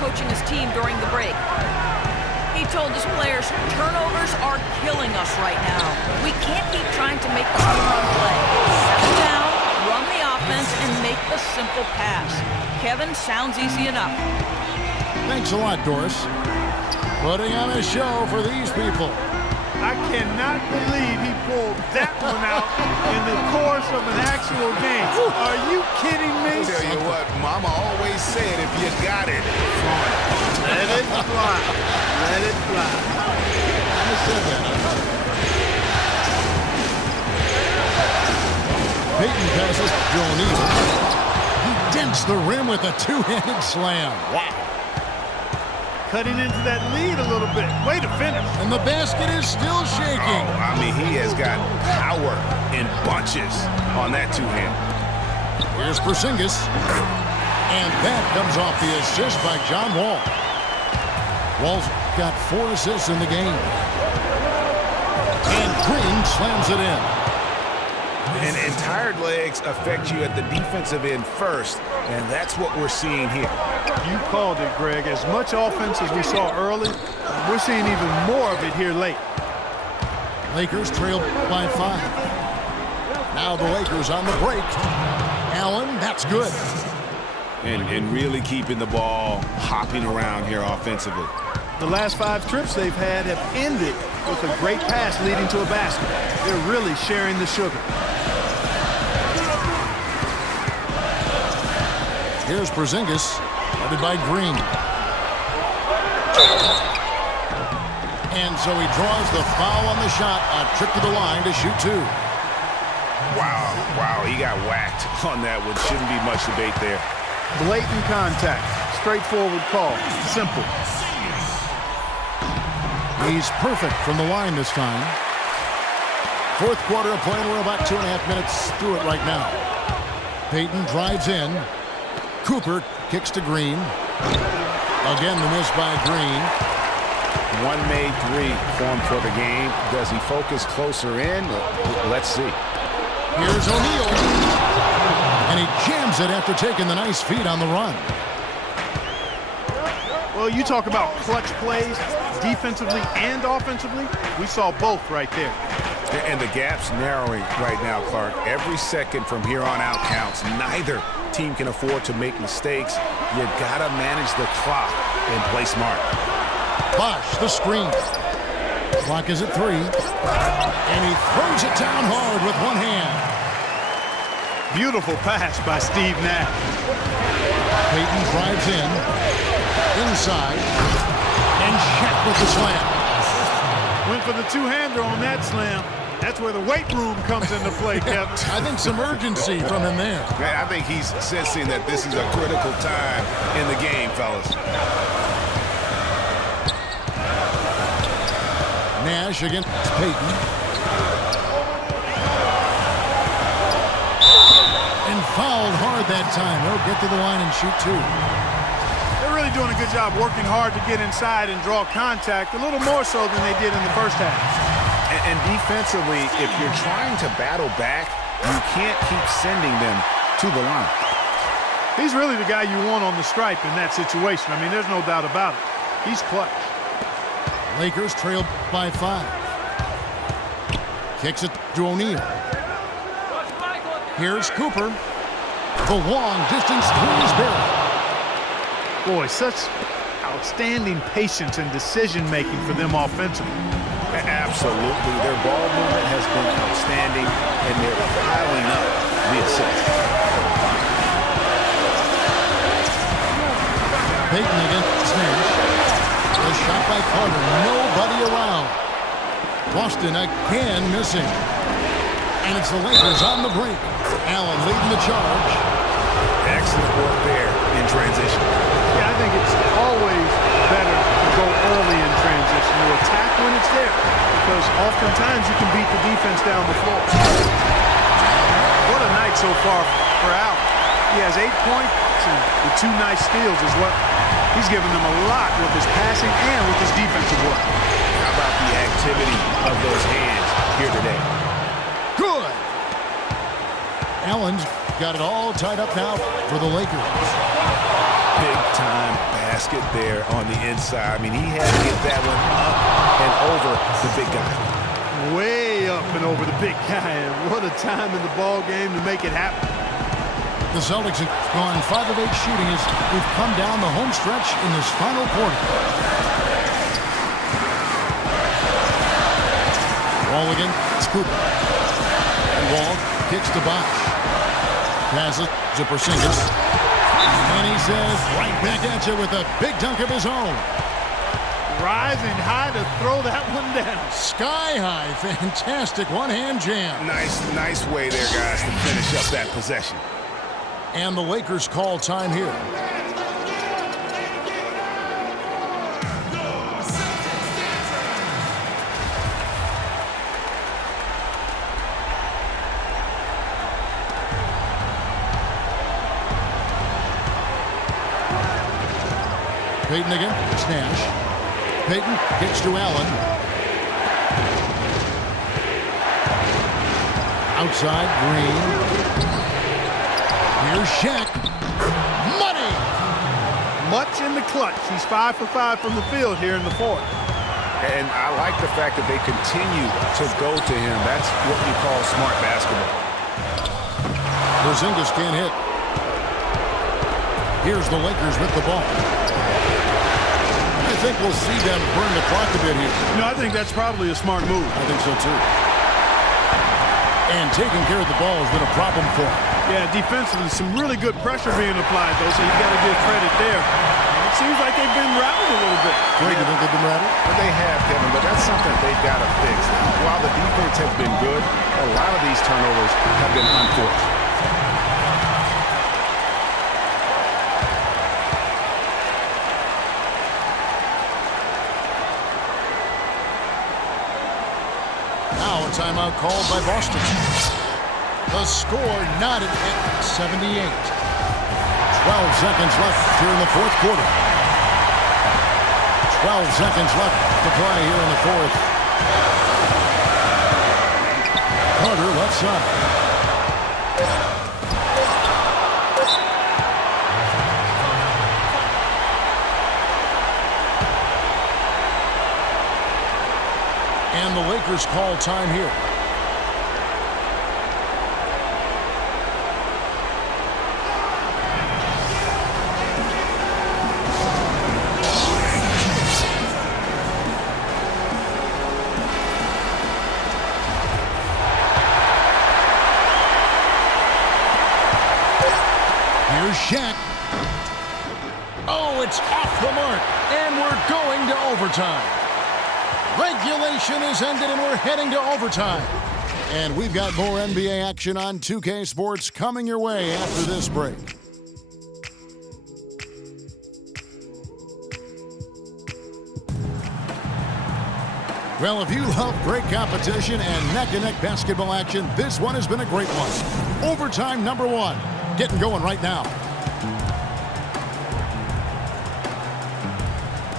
coaching his team during the break. He told his players, turnovers are killing us right now. We can't keep trying to make the team run play. Settle down, run the offense, and make a simple pass. Kevin, sounds easy enough. Thanks a lot, Doris. Putting on a show for these people. I cannot believe he pulled that one out in the course of an actual game. Are you kidding me? I'll tell you what, Mama always said, if you got it, let it fly. Let it fly. I said that. Peyton passes to O'Neal. He dents the rim with a two-handed slam. Wow. Cutting into that lead a little bit. Way to finish. And the basket is still shaking. oh, I mean, he has got power in bunches on that two-hand. Here's Porzingis. And that comes off the assist by John Wall. Wall's got 4 assists in the game. And Green slams it in. And tired legs affect you at the defensive end first, and that's what we're seeing here. You called it, Greg. As much offense as we saw early, we're seeing even more of it here late. Lakers trail by 5. Now the Lakers on the break. Allen, that's good. And really keeping the ball hopping around here offensively. The last 5 trips they've had have ended with a great pass leading to a basket. They're really sharing the sugar. Here's Porzingis, headed by Green. And so he draws the foul on the shot. A trip to the line to shoot 2. Wow, he got whacked on that one. Shouldn't be much debate there. Blatant contact. Straightforward call. Simple. He's perfect from the line this time. 4th quarter of play, and we're about 2.5 minutes through it right now. Peyton drives in. Cooper kicks to Green. Again, the miss by Green. One made 3 formed for the game. Does he focus closer in? Let's see. Here's O'Neal. And he jams it after taking the nice feed on the run. Well, you talk about clutch plays, defensively and offensively. We saw both right there. And the gap's narrowing right now, Clark. Every second from here on out counts. Neither team can afford to make mistakes. You gotta manage the clock and play smart. Bosh, the screen. Clock is at 3. And he throws it down hard with one hand. Beautiful pass by Steve Nash. Peyton drives in. Inside. And Shaq with the slam. Went for the two-hander on that slam. That's where the weight room comes into play, Kevin. I think some urgency from him there. I think he's sensing that this is a critical time in the game, fellas. Nash against Peyton. And fouled hard that time. He'll get to the line and shoot 2. They're really doing a good job working hard to get inside and draw contact, a little more so than they did in the first half. And defensively, if you're trying to battle back, you can't keep sending them to the line. He's really the guy you want on the stripe in that situation. I mean, there's no doubt about it. He's clutch. Lakers trail by 5. Kicks it to O'Neal. Here's Cooper. The long distance 3 is there. Boy, such outstanding patience and decision-making for them offensively. Absolutely. Their ball movement has been outstanding, and they're piling up the assists. Peyton against Nash. A shot by Carter. Nobody around. Boston again missing. And it's the Lakers on the break. Allen leading the charge. Excellent work there in transition. Yeah, I think it's always better to go early in transition. You attack when it's there, because oftentimes you can beat the defense down the floor. What a night so far for Allen. He has 8 points and the 2 nice steals as well. He's given them a lot with his passing and with his defensive work. How about the activity of those hands here today? Good. Allen's got it all tied up now for the Lakers. Big-time basket basket there on the inside. I mean, he had to get that one up and over the big guy. Way up and over the big guy, and what a time in the ball game to make it happen. The Celtics have gone 5 of 8 shooting as we've come down the home stretch in this final quarter. Wall again, it's Cooper. Wall kicks to Bosch. Passes to Porzingis. And he says, right back at you with a big dunk of his own. Rising high to throw that one down. Sky high, fantastic one-hand jam. Nice way there, guys, to finish up that possession. And the Lakers call time here. Payton again, it's Nash. Payton kicks to Allen. Outside, Green. Here's Shaq. Money! Much in the clutch. He's 5 for 5 from the field here in the fourth. And I like the fact that they continue to go to him. That's what you call smart basketball. Porzingis can't hit. Here's the Lakers with the ball. I think we'll see them burn the clock a bit here. No, I think that's probably a smart move. I think so too. And taking care of the ball has been a problem for him. Yeah, defensively, some really good pressure being applied, though, so you got to give credit there. It seems like they've been rattled a little bit. Greg, you think they've been rattled? They have, Kevin, but that's something they've got to fix. While the defense has been good, a lot of these turnovers have been unforced. Now a timeout called by Boston. The score knotted at 78. 12 seconds left here in the fourth quarter. 12 seconds left to play here in the fourth. Carter left side. And the Lakers call time here. Here's Shaq. Oh, it's off the mark. And we're going to overtime. Regulation is ended and we're heading to overtime. And we've got more NBA action on 2K Sports coming your way after this break. Well, if you love great competition and neck-to-neck basketball action, this one has been a great one. Overtime number 1. Getting going right now.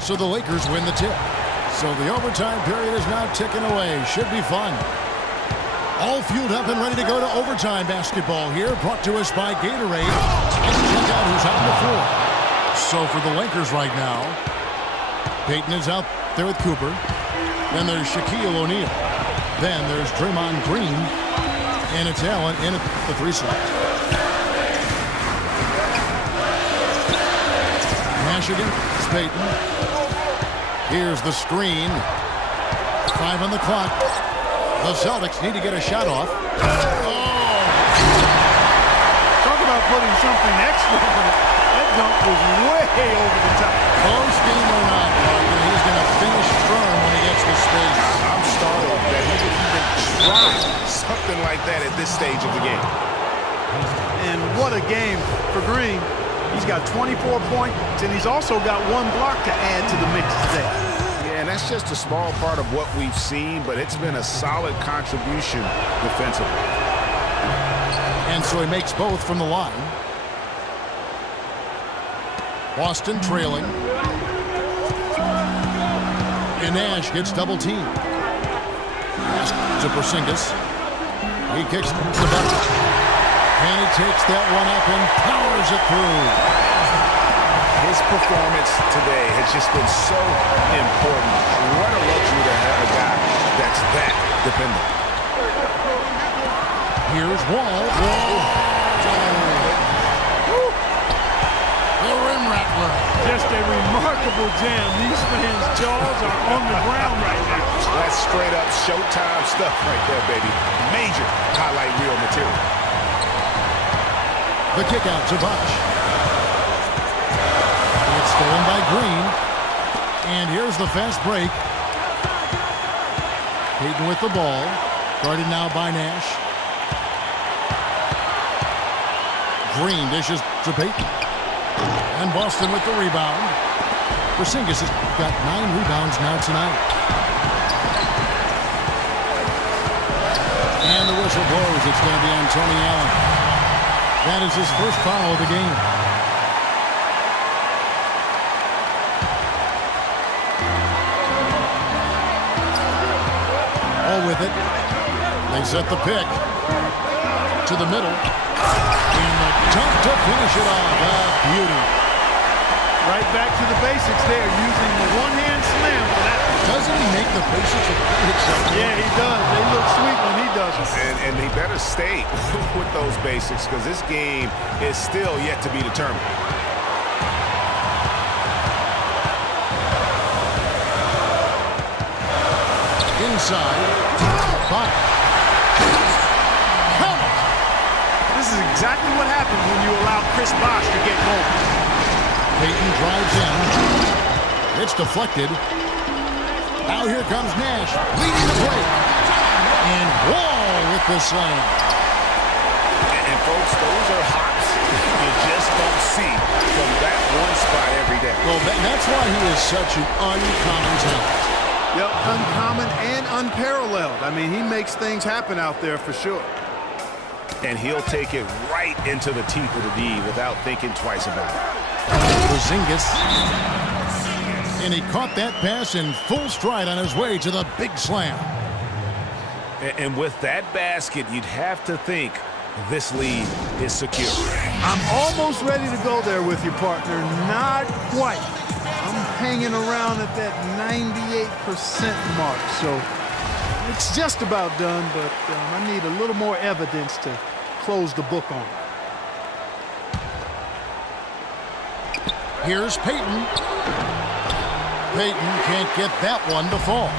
So the Lakers win the tip. So the overtime period is now ticking away. Should be fun. All fueled up and ready to go to overtime basketball here. Brought to us by Gatorade. Let's check out who's on the floor. So for the Lakers right now, Payton is out there with Cooper. Then there's Shaquille O'Neal. Then there's Draymond Green. And it's Allen in at the 3 slot. Michigan, it's Payton. Here's the screen. 5 on the clock. The Celtics need to get a shot off. Oh! Talk about putting something extra on it. That dunk was way over the top. Close game or not, Parker, he's going to finish firm when he gets the space. I'm startled that he would even try something like that at this stage of the game. And what a game for Green. He's got 24 points, and he's also got 1 block to add to the mix today. Yeah, and that's just a small part of what we've seen, but it's been a solid contribution defensively. And so he makes both from the line. Boston trailing. And Nash gets double teamed. Pass to Porzingis. He kicks the bucket. And he takes that one up and powers it through. His performance today has just been so important. What a luxury to have a guy that's that dependable. Here's Wall. The rim rattler. Just a remarkable jam. These fans' jaws are on the ground right now. That's straight up Showtime stuff right there, baby. Major highlight reel material. The kick out to Bosch. It's stolen by Green. And here's the fast break. Payton with the ball. Guarded now by Nash. Green dishes to Payton. And Boston with the rebound. Porzingis has got 9 rebounds now tonight. And the whistle blows. It's going to be on Tony Allen. That is his first foul of the game. All with it. They set the pick to the middle. And the dunk to finish it off. Beauty. Right back to the basics there, using the one-hand slam for that. Doesn't he make the basics of itself? Yeah, he does. They look sweet when he does it. And he better stay with those basics because this game is still yet to be determined. Inside. Bosch. Count. This is exactly what happens when you allow Chris Bosh to get going. Payton drives in. It's deflected. Now here comes Nash, leading the break. And Wall with the slam. And folks, those are hops you just don't see from that one spot every day. Well, that's why he is such an uncommon talent. Yep, uncommon and unparalleled. I mean, he makes things happen out there for sure. And he'll take it right into the teeth of the D without thinking twice about it. Porzingis. And he caught that pass in full stride on his way to the big slam. And with that basket, you'd have to think this lead is secure. I'm almost ready to go there with you, partner. Not quite. I'm hanging around at that 98% mark, so it's just about done, but I need a little more evidence to close the book on it. Here's Payton. Payton can't get that one to fall.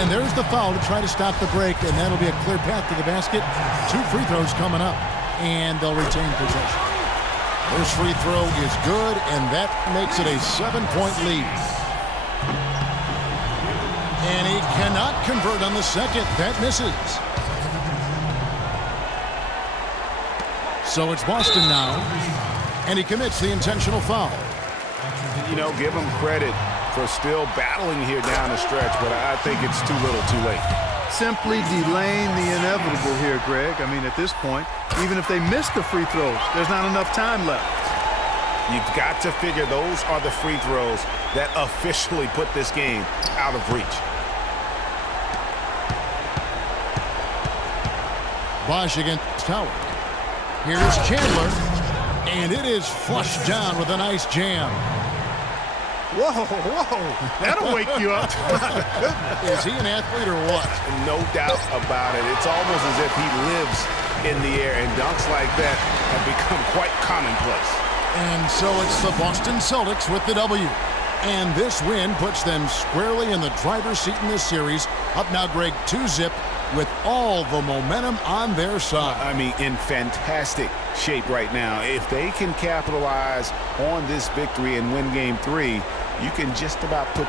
And there's the foul to try to stop the break, and that'll be a clear path to the basket. 2 free throws coming up, and they'll retain possession. First free throw is good, and that makes it a 7-point lead. And he cannot convert on the second. That misses. So it's Boston now, and he commits the intentional foul. You know, give him credit for still battling here down the stretch, but I think it's too little too late. Simply delaying the inevitable here, Greg. I mean, at this point, even if they miss the free throws, there's not enough time left. You've got to figure those are the free throws that officially put this game out of reach. Bosch against Howard. Here's Chandler, and it is flushed down with a nice jam. Whoa, that'll wake you up. Is he an athlete or what? No doubt about it. It's almost as if he lives in the air, and dunks like that have become quite commonplace. And so it's the Boston Celtics with the W. And this win puts them squarely in the driver's seat in this series. Up now, Greg, 2-zip with all the momentum on their side. I mean, in fantastic shape right now. If they can capitalize on this victory and win Game 3, you can just about put